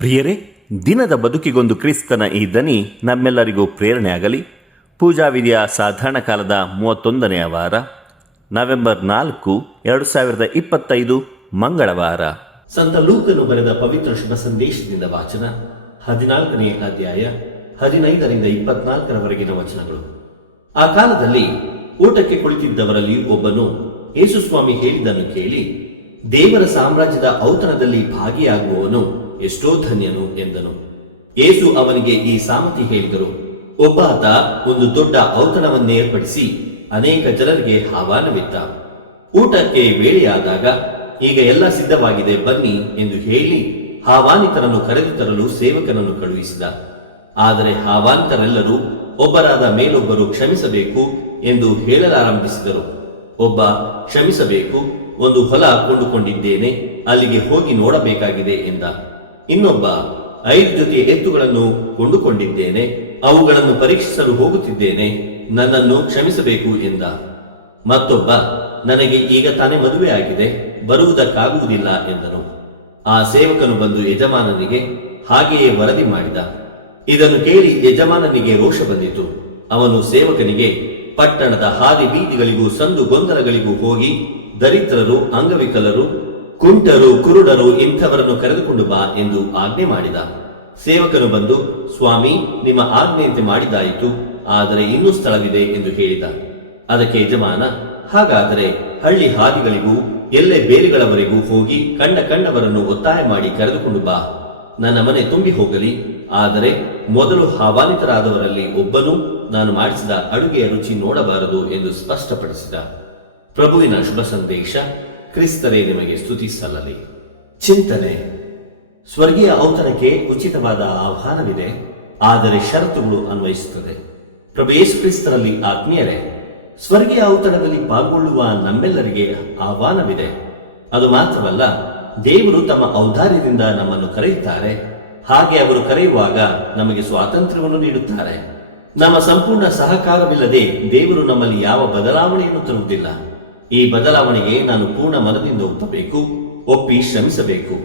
ಪ್ರಿಯರೇ, ದಿನದ ಬದುಕಿಗೊಂದು ಕ್ರಿಸ್ತನ ಈ ದನಿ ನಮ್ಮೆಲ್ಲರಿಗೂ ಪ್ರೇರಣೆ ಆಗಲಿ. ಪೂಜಾ ವಿಧಿಯ ಸಾಧಾರಣ ಕಾಲದ 31ನೆಯ ವಾರ, ನವೆಂಬರ್ 4, 2025 ಮಂಗಳವಾರ. ಸಂತ ಲೂಕನು ಬರೆದ ಪವಿತ್ರ ಶುಭ ಸಂದೇಶದಿಂದ ವಾಚನ 14ನೇ ಅಧ್ಯಾಯ 15ರಿಂದ 24ರವರೆಗಿನ ವಚನಗಳು. ಆ ಕಾಲದಲ್ಲಿ ಊಟಕ್ಕೆ ಕುಳಿತಿದ್ದವರಲ್ಲಿ ಒಬ್ಬನು ಯೇಸುಸ್ವಾಮಿ ಹೇಳಿದ್ದನ್ನು ಕೇಳಿ, ದೇವರ ಸಾಮ್ರಾಜ್ಯದ ಔತಣದಲ್ಲಿ ಭಾಗಿಯಾಗುವವನು ಎಷ್ಟೋ ಧನ್ಯನು ಎಂದನು. ಯೇಸು ಅವನಿಗೆ ಈ ಸಾಮತಿ ಹೇಳಿದರು. ಒಬ್ಬಾತ ಒಂದು ದೊಡ್ಡ ಔತಣವನ್ನೇ ಏರ್ಪಡಿಸಿ ಅನೇಕ ಜನರಿಗೆ ಆಹ್ವಾನವಿತ್ತ. ಊಟಕ್ಕೆ ವೇಳೆಯಾದಾಗ, ಈಗ ಎಲ್ಲ ಸಿದ್ಧವಾಗಿದೆ, ಬನ್ನಿ ಎಂದು ಹೇಳಿ ಆಹ್ವಾನಿತರನ್ನು ಕರೆದು ತರಲು ಸೇವಕನನ್ನು ಕಳುಹಿಸಿದ. ಆದರೆ ಆಹ್ವಾನಿತರೆಲ್ಲರೂ ಒಬ್ಬರಾದ ಮೇಲೊಬ್ಬರು ಕ್ಷಮಿಸಬೇಕು ಎಂದು ಹೇಳಲಾರಂಭಿಸಿದರು. ಒಬ್ಬ, ಕ್ಷಮಿಸಬೇಕು, ಒಂದು ಹೊಲ ಕೊಂಡುಕೊಂಡಿದ್ದೇನೆ, ಅಲ್ಲಿಗೆ ಹೋಗಿ ನೋಡಬೇಕಾಗಿದೆ ಎಂದ. ಇನ್ನೊಬ್ಬ, 5 ಜೊತೆ ಎತ್ತುಗಳನ್ನು ಕೊಂಡುಕೊಂಡಿದ್ದೇನೆ, ಅವುಗಳನ್ನು ಪರೀಕ್ಷಿಸಲು ಹೋಗುತ್ತಿದ್ದೇನೆ, ನನ್ನನ್ನು ಕ್ಷಮಿಸಬೇಕು ಎಂದ. ಮತ್ತೊಬ್ಬ, ನನಗೆ ಈಗ ತಾನೇ ಮದುವೆ ಆಗಿದೆ, ಬರುವುದಕ್ಕಾಗುವುದಿಲ್ಲ ಎಂದನು. ಆ ಸೇವಕನು ಬಂದು ಯಜಮಾನನಿಗೆ ಹಾಗೆಯೇ ವರದಿ ಮಾಡಿದ. ಇದನ್ನು ಕೇಳಿ ಯಜಮಾನನಿಗೆ ರೋಷ ಬಂದಿತು. ಅವನು ಸೇವಕನಿಗೆ, ಪಟ್ಟಣದ ಹಾದಿ ಬೀದಿಗಳಿಗೂ ಸಂದು ಗೊಂದಲಗಳಿಗೂ ಹೋಗಿ ದರಿದ್ರರು, ಅಂಗವಿಕಲರು, ಕುಂಟರು, ಕುರುಡರು ಇಂಥವರನ್ನು ಕರೆದುಕೊಂಡು ಬಾ ಎಂದು ಆಜ್ಞೆ ಮಾಡಿದ. ಸೇವಕನು ಬಂದು, ಸ್ವಾಮಿ, ನಿಮ್ಮ ಆಜ್ಞೆಯಂತೆ ಮಾಡಿದಾಯಿತು, ಆದರೆ ಇನ್ನೂ ಸ್ಥಳವಿದೆ ಎಂದು ಹೇಳಿದ. ಅದಕ್ಕೆ ಯಜಮಾನ, ಹಾಗಾದರೆ ಹಳ್ಳಿ ಹಾದಿಗಳಿಗೂ ಎಲ್ಲೇ ಬೇಲಿಗಳವರೆಗೂ ಹೋಗಿ ಕಂಡವರನ್ನು ಒತ್ತಾಯ ಮಾಡಿ ಕರೆದುಕೊಂಡು ಬಾ, ನನ್ನ ಮನೆ ತುಂಬಿ ಹೋಗಲಿ. ಆದರೆ ಮೊದಲು ಆಹ್ವಾನಿತರಾದವರಲ್ಲಿ ಒಬ್ಬನೂ ನಾನು ಮಾಡಿಸಿದ ಅಡುಗೆಯ ರುಚಿ ನೋಡಬಾರದು ಎಂದು ಸ್ಪಷ್ಟಪಡಿಸಿದ. ಪ್ರಭುವಿನ ಶುಭ ಸಂದೇಶ. ಕ್ರಿಸ್ತರೇ ನಿಮಗೆ ಸ್ತುತಿ ಸಲ್ಲಲಿ. ಚಿಂತನೆ. ಸ್ವರ್ಗೀಯ ಔತಣಕ್ಕೆ ಉಚಿತವಾದ ಆಹ್ವಾನವಿದೆ, ಆದರೆ ಷರತ್ತುಗಳು ಅನ್ವಯಿಸುತ್ತದೆ. ಪ್ರಭು ಯೇಸು ಕ್ರಿಸ್ತರಲ್ಲಿ ಆತ್ಮೀಯರೇ, ಸ್ವರ್ಗೀಯ ಔತಣದಲ್ಲಿ ಪಾಲ್ಗೊಳ್ಳುವ ನಮ್ಮೆಲ್ಲರಿಗೆ ಆಹ್ವಾನವಿದೆ. ಅದು ಮಾತ್ರವಲ್ಲ, ದೇವರು ತಮ್ಮ ಔದಾರ್ಯದಿಂದ ನಮ್ಮನ್ನು ಕರೆಯುತ್ತಾರೆ. ಹಾಗೆ ಅವರು ಕರೆಯುವಾಗ ನಮಗೆ ಸ್ವಾತಂತ್ರ್ಯವನ್ನು ನೀಡುತ್ತಾರೆ. ನಮ್ಮ ಸಂಪೂರ್ಣ ಸಹಕಾರವಿಲ್ಲದೆ ದೇವರು ನಮ್ಮಲ್ಲಿ ಯಾವ ಬದಲಾವಣೆಯನ್ನು ತರುವುದಿಲ್ಲ. ಈ ಬದಲಾವಣೆಗೆ ನಾನು ಪೂರ್ಣ ಮನದಿಂದ ಒಪ್ಪಬೇಕು, ಒಪ್ಪಿ ಶ್ರಮಿಸಬೇಕು.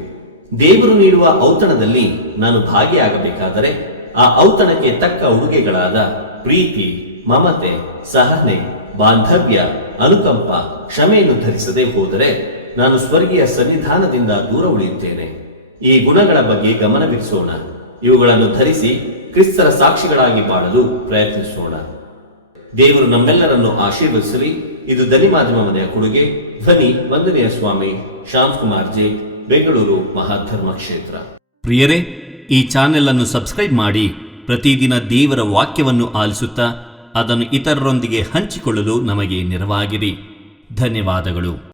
ದೇವರು ನೀಡುವ ಔತಣದಲ್ಲಿ ನಾನು ಭಾಗಿಯಾಗಬೇಕಾದರೆ ಆ ಔತಣಕ್ಕೆ ತಕ್ಕ ಉಡುಗೆಗಳಾದ ಪ್ರೀತಿ, ಮಮತೆ, ಸಹನೆ, ಬಾಂಧವ್ಯ, ಅನುಕಂಪ, ಕ್ಷಮೆಯನ್ನು ಧರಿಸದೆ ಹೋದರೆ ನಾನು ಸ್ವರ್ಗೀಯ ಸನ್ನಿಧಾನದಿಂದ ದೂರ ಉಳಿಯುತ್ತೇನೆ. ಈ ಗುಣಗಳ ಬಗ್ಗೆ ಗಮನವಿರಿಸೋಣ. ಇವುಗಳನ್ನು ಧರಿಸಿ ಕ್ರಿಸ್ತರ ಸಾಕ್ಷಿಗಳಾಗಿ ಬಾಳಲು ಪ್ರಯತ್ನಿಸೋಣ. ದೇವರು ನಮ್ಮೆಲ್ಲರನ್ನು ಆಶೀರ್ವದಿಸಲಿ. ಇದು ಧ್ವನಿ ಮಾಧ್ಯಮ ಮನೆಯ ಕೊಡುಗೆ. ಧ್ವನಿ ವಂದನೆಯ ಸ್ವಾಮಿ ಶ್ಯಾಮ್ ಕುಮಾರ್ ಜೆ, ಬೆಂಗಳೂರು ಮಹಾಧರ್ಮ ಕ್ಷೇತ್ರ. ಪ್ರಿಯರೇ, ಈ ಚಾನೆಲ್ ಅನ್ನು ಸಬ್ಸ್ಕ್ರೈಬ್ ಮಾಡಿ ಪ್ರತಿದಿನ ದೇವರ ವಾಕ್ಯವನ್ನು ಆಲಿಸುತ್ತಾ ಅದನ್ನು ಇತರರೊಂದಿಗೆ ಹಂಚಿಕೊಳ್ಳಲು ನಮಗೆ ನೆರವಾಗಿರಿ. ಧನ್ಯವಾದಗಳು.